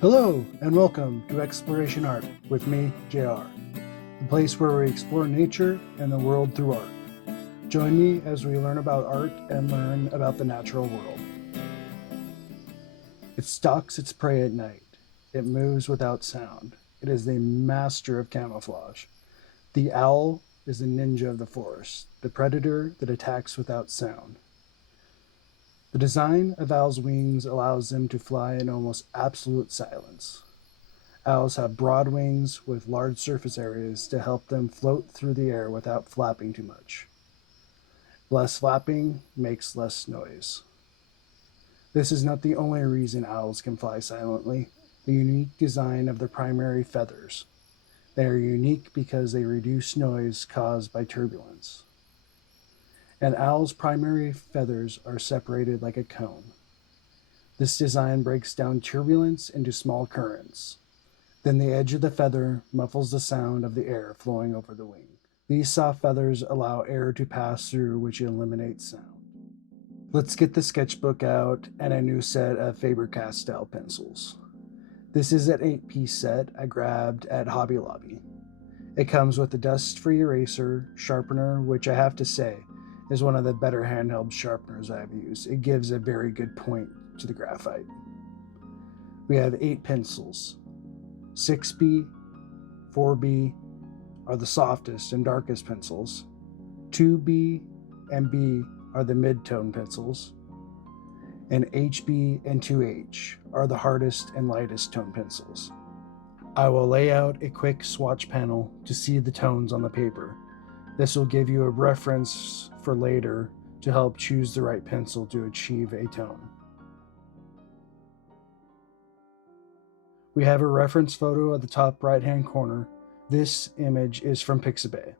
Hello, and welcome to Exploration Art with me, JR, the place where we explore nature and the world through art. Join me as we learn about art and learn about the natural world. It stalks its prey at night. It moves without sound. It is the master of camouflage. The owl is the ninja of the forest, the predator that attacks without sound. The design of owls' wings allows them to fly in almost absolute silence. Owls have broad wings with large surface areas to help them float through the air without flapping too much. Less flapping makes less noise. This is not the only reason owls can fly silently. The unique design of their primary feathers. They are unique because they reduce noise caused by turbulence. An owl's primary feathers are separated like a cone. This design breaks down turbulence into small currents. Then the edge of the feather muffles the sound of the air flowing over the wing. These soft feathers allow air to pass through, which eliminates sound. Let's get the sketchbook out and a new set of Faber-Castell pencils. This is an 8-piece set I grabbed at Hobby Lobby. It comes with a dust-free eraser, sharpener, which I have to say is one of the better handheld sharpeners I've used. It gives a very good point to the graphite. We have 8 pencils. 6B, 4B are the softest and darkest pencils. 2B and B are the mid-tone pencils. And HB and 2H are the hardest and lightest tone pencils. I will lay out a quick swatch panel to see the tones on the paper. This will give you a reference for later to help choose the right pencil to achieve a tone. We have a reference photo at the top right-hand corner. This image is from Pixabay,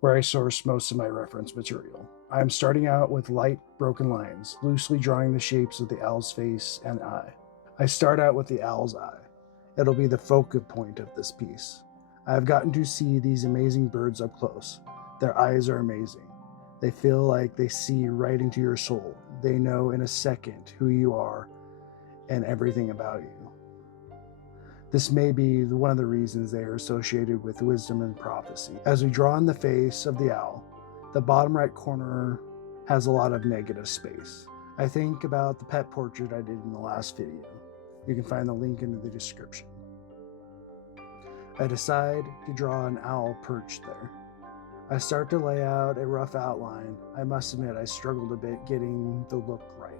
where I source most of my reference material. I am starting out with light broken lines, loosely drawing the shapes of the owl's face and eye. I start out with the owl's eye. It'll be the focal point of this piece. I have gotten to see these amazing birds up close. Their eyes are amazing. They feel like they see right into your soul. They know in a second who you are and everything about you. This may be one of the reasons they are associated with wisdom and prophecy. As we draw on the face of the owl, the bottom right corner has a lot of negative space. I think about the pet portrait I did in the last video. You can find the link in the description. I decide to draw an owl perched there. I start to lay out a rough outline. I must admit I struggled a bit getting the look right.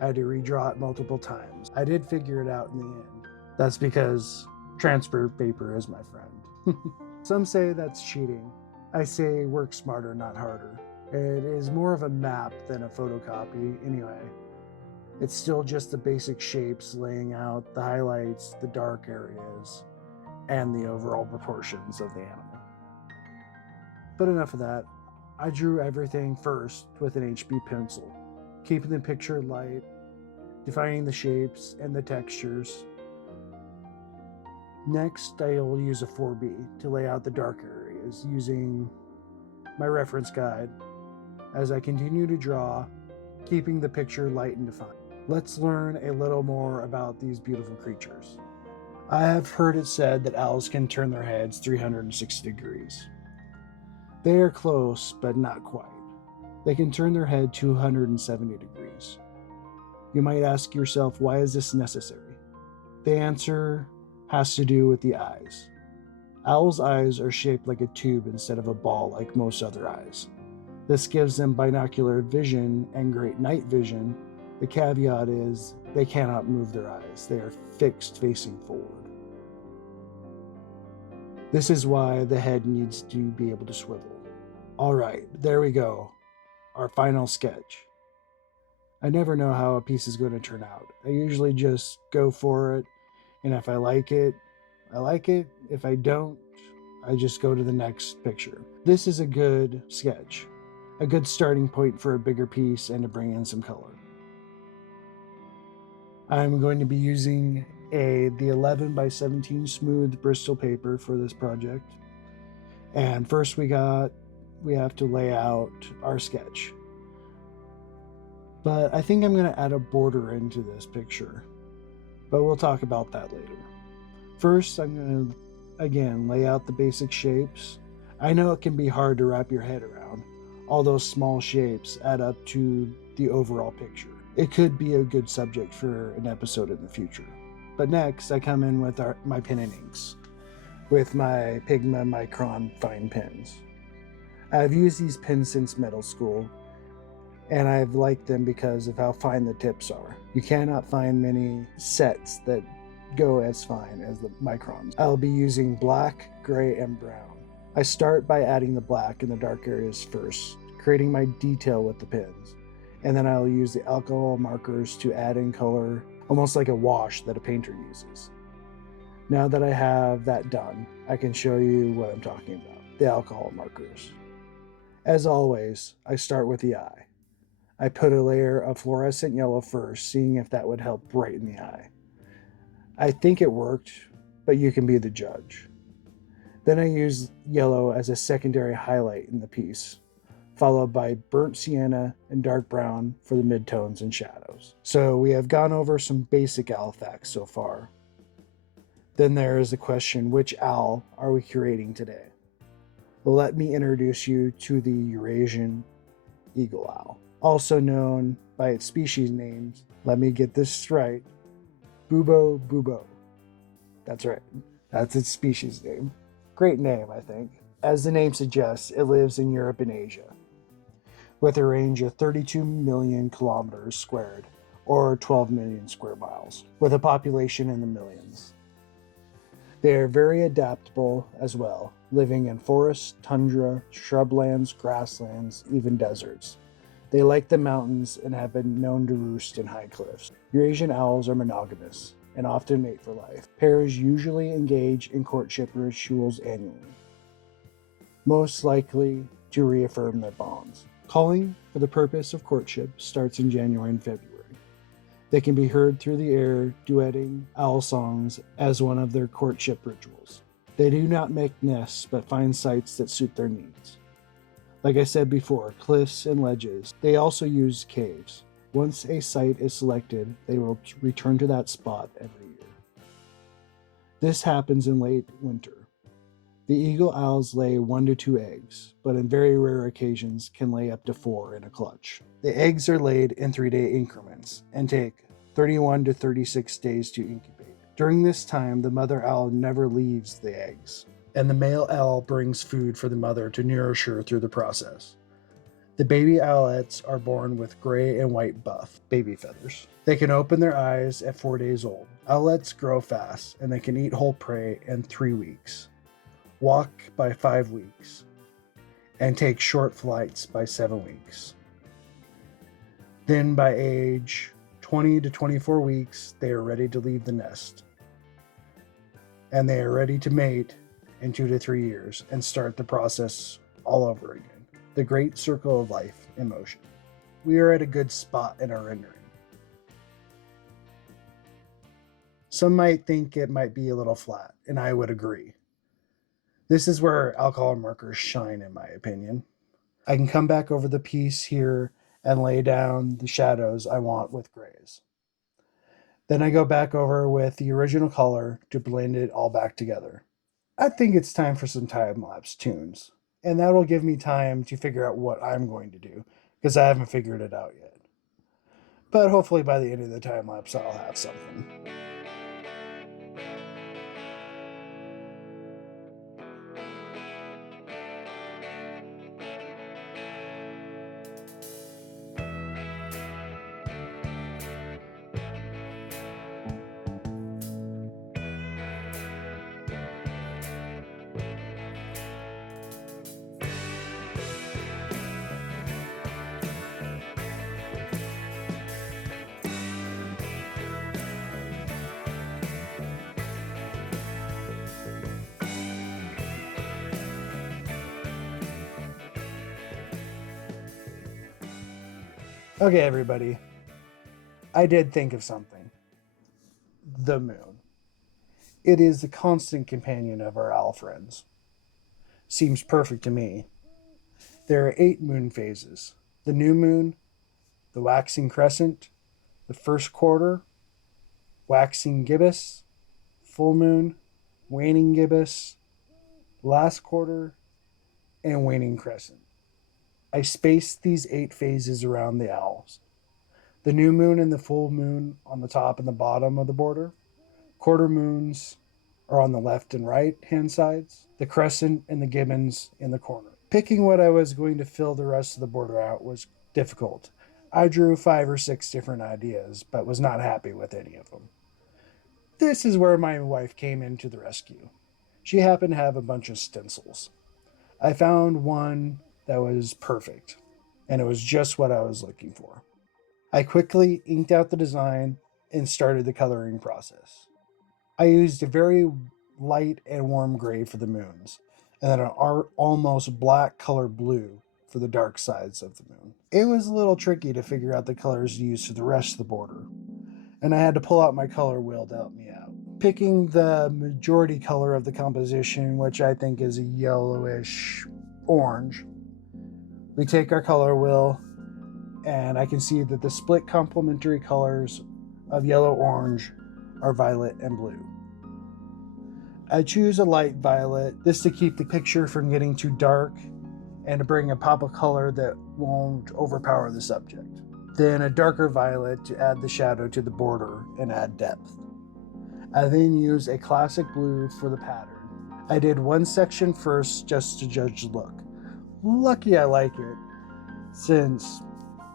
I had to redraw it multiple times. I did figure it out in the end. That's because transfer paper is my friend. Some say that's cheating. I say work smarter, not harder. It is more of a map than a photocopy anyway. It's still just the basic shapes, laying out the highlights, the dark areas, and the overall proportions of the animal. But enough of that. I drew everything first with an HB pencil, keeping the picture light, defining the shapes and the textures. Next, I will use a 4B to lay out the dark areas using my reference guide as I continue to draw, keeping the picture light and defined. Let's learn a little more about these beautiful creatures. I have heard it said that owls can turn their heads 360 degrees. They are close, but not quite. They can turn their head 270 degrees. You might ask yourself, why is this necessary? The answer has to do with the eyes. Owls' eyes are shaped like a tube instead of a ball like most other eyes. This gives them binocular vision and great night vision. The caveat is they cannot move their eyes. They are fixed facing forward. This is why the head needs to be able to swivel. All right, there we go. Our final sketch. I never know how a piece is going to turn out. I usually just go for it, and if I like it, I like it. If I don't, I just go to the next picture. This is a good sketch, a good starting point for a bigger piece and to bring in some color. I'm going to be using the 11 by 17 smooth Bristol paper for this project. And first we have to lay out our sketch. But I think I'm going to add a border into this picture. but we'll talk about that later. First, I'm going to, again, lay out the basic shapes. I know it can be hard to wrap your head around. All those small shapes add up to the overall picture. It could be a good subject for an episode in the future. But next, I come in with my pen and inks, with my Pigma Micron fine pens. I've used these pens since middle school, and I've liked them because of how fine the tips are. You cannot find many sets that go as fine as the Microns. I'll be using black, gray, and brown. I start by adding the black in the dark areas first, creating my detail with the pens, and then I'll use the alcohol markers to add in color, almost like a wash that a painter uses. Now that I have that done, I can show you what I'm talking about, the alcohol markers. As always, I start with the eye. I put a layer of fluorescent yellow first, seeing if that would help brighten the eye. I think it worked, but you can be the judge. Then I use yellow as a secondary highlight in the piece, followed by burnt sienna and dark brown for the midtones and shadows. So we have gone over some basic owl facts so far. Then there is the question, which owl are we creating today? Well, let me introduce you to the Eurasian eagle owl, also known by its species names. Let me get this right. Bubo bubo. That's right. That's its species name. Great name, I think. As the name suggests, it lives in Europe and Asia, with a range of 32 million kilometers squared, or 12 million square miles, with a population in the millions. They are very adaptable as well, living in forests, tundra, shrublands, grasslands, even deserts. They like the mountains and have been known to roost in high cliffs. Eurasian owls are monogamous and often mate for life. Pairs usually engage in courtship rituals annually, most likely to reaffirm their bonds. Calling for the purpose of courtship starts in January and February. They can be heard through the air duetting owl songs as one of their courtship rituals. They do not make nests but find sites that suit their needs. Like I said before, cliffs and ledges. They also use caves. Once a site is selected, they will return to that spot every year. This happens in late winter. The eagle owls lay 1 to 2 eggs, but in very rare occasions can lay up to 4 in a clutch. The eggs are laid in 3-day increments and take 31 to 36 days to incubate. During this time, the mother owl never leaves the eggs, and the male owl brings food for the mother to nourish her through the process. The baby owlets are born with gray and white buff baby feathers. They can open their eyes at 4 days old. Owlets grow fast, and they can eat whole prey in 3 weeks, walk by 5 weeks, and take short flights by 7 weeks. Then by age 20 to 24 weeks, they are ready to leave the nest. And they are ready to mate in 2 to 3 years and start the process all over again. The great circle of life in motion. We are at a good spot in our rendering. Some might think it might be a little flat, and I would agree. This is where alcohol markers shine, in my opinion. I can come back over the piece here and lay down the shadows I want with grays. Then I go back over with the original color to blend it all back together. I think it's time for some time-lapse tunes, and that'll give me time to figure out what I'm going to do, because I haven't figured it out yet. But hopefully by the end of the time-lapse I'll have something. Okay, everybody. I did think of something. The moon. It is the constant companion of our owl friends. Seems perfect to me. There are 8 moon phases: the new moon, the waxing crescent, the first quarter, waxing gibbous, full moon, waning gibbous, last quarter, and waning crescent. I spaced these 8 phases around the owls. The new moon and the full moon on the top and the bottom of the border. Quarter moons are on the left and right hand sides. The crescent and the gibbons in the corner. Picking what I was going to fill the rest of the border out was difficult. I drew 5 or 6 different ideas, but was not happy with any of them. This is where my wife came into the rescue. She happened to have a bunch of stencils. I found one that was perfect, and it was just what I was looking for. I quickly inked out the design and started the coloring process. I used a very light and warm gray for the moons, and then an almost black color blue for the dark sides of the moon. It was a little tricky to figure out the colors to use for the rest of the border, and I had to pull out my color wheel to help me out. Picking the majority color of the composition, which I think is a yellowish orange, we take our color wheel, and I can see that the split complementary colors of yellow-orange are violet and blue. I choose a light violet, this to keep the picture from getting too dark and to bring a pop of color that won't overpower the subject. Then a darker violet to add the shadow to the border and add depth. I then use a classic blue for the pattern. I did one section first just to judge the look. Lucky I like it, since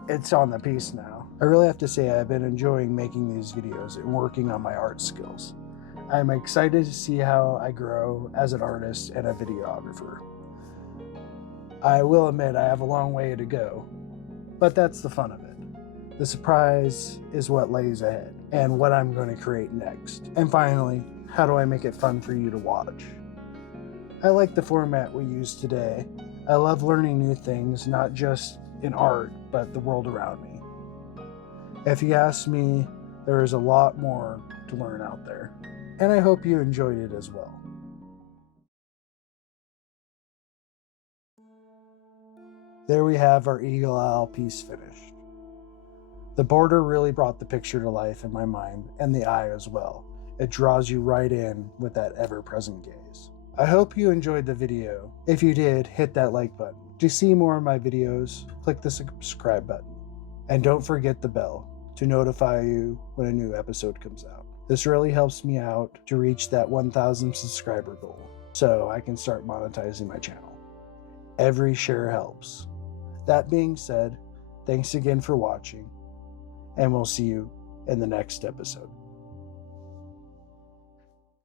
it's on the piece now. I really have to say I've been enjoying making these videos and working on my art skills. I'm excited to see how I grow as an artist and a videographer. I will admit I have a long way to go, but that's the fun of it. The surprise is what lays ahead and what I'm going to create next. And finally, how do I make it fun for you to watch? I like the format we use today. I love learning new things, not just in art, but the world around me. If you ask me, there is a lot more to learn out there, and I hope you enjoyed it as well. There we have our eagle owl piece finished. The border really brought the picture to life in my mind, and the eye as well. It draws you right in with that ever-present gaze. I hope you enjoyed the video. If you did, hit that like button. To see more of my videos, click the subscribe button. And don't forget the bell to notify you when a new episode comes out. This really helps me out to reach that 1,000 subscriber goal, so I can start monetizing my channel. Every share helps. That being said, thanks again for watching, and we'll see you in the next episode.